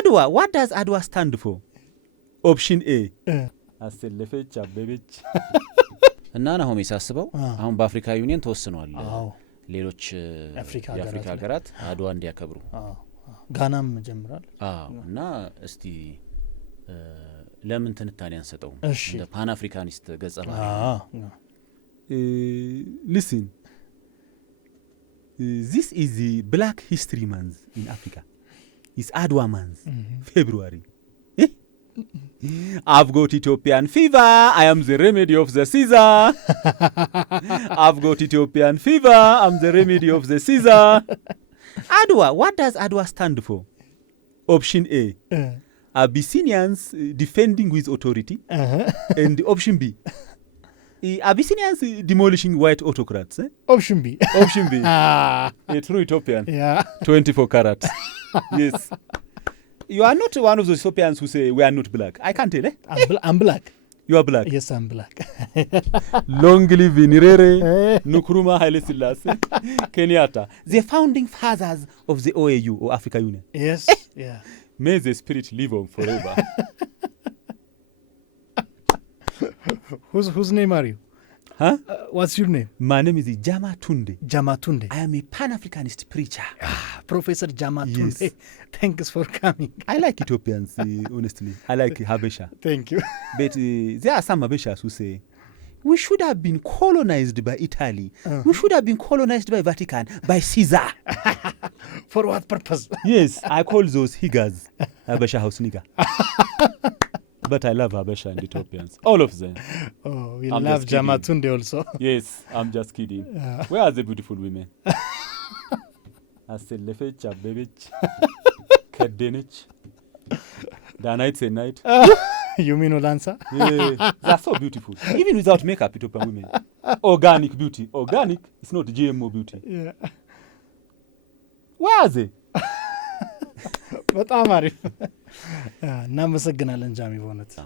Adwa, what does Adwa stand for? Option A. አሰለፈች አበበች እና ናሆም ይሳስበው አሁን በአፍሪካ ዩኒየን ተወስኗል ሌሎች የአፍሪካ ሀገራት አድዋ እንዲያከብሩ ጋናም ጀምራል እና እስቲ ለምን ትንታኔ አንሰጠው እንደ ፓን አፍሪካኒስት ገጸ ባህሪ listen this is the Black History Month in Africa. It's Adwa month, February. I've got Ethiopian fever. I am the remedy of the Caesar. I've got Ethiopian fever. I'm the remedy of the Caesar. Adwa, what does Adwa stand for? Option A. Abyssinians defending with authority. And option B. Abyssinians demolishing white autocrats. Option B. Option B. A true Ethiopian. Yeah. 24 karat. Yes. You are not one of those Ethiopians who say we are not black. I can't tell. I'm black. You are black. Yes, I'm black. Long live Nyerere, Nkrumah, Haile Selassie, Kenyatta, the founding fathers of the OAU or Africa Union. Yes. Yeah. May the spirit live on forever. Whose name are you? Huh? What's your name? My name is Jama Tunde. Jama Tunde. I am a Pan-Africanist preacher. Professor Jama Tunde. Yes. Thanks for coming. I like Ethiopians, honestly. I like Habesha. Thank you. But there are some Habeshas who say, we should have been colonized by Italy. We should have been colonized by Vatican, by Caesar. For what purpose? Yes, I call those Higas Habesha house nigga. But I love Habesha and Ethiopians. All of them. Oh, we love Jama Tunde also. Yes, I'm just kidding. Where are the beautiful women? Aselefech, Abebech, Kadenech, Danite and night. You mean Olansa? Yeah, they're so beautiful. Even without makeup, Ethiopian women. Organic beauty. Organic, it's not GMO beauty. Yeah. Where are they? በጣም አሪፍ እናመሰግናለን ጃሚ በእውነት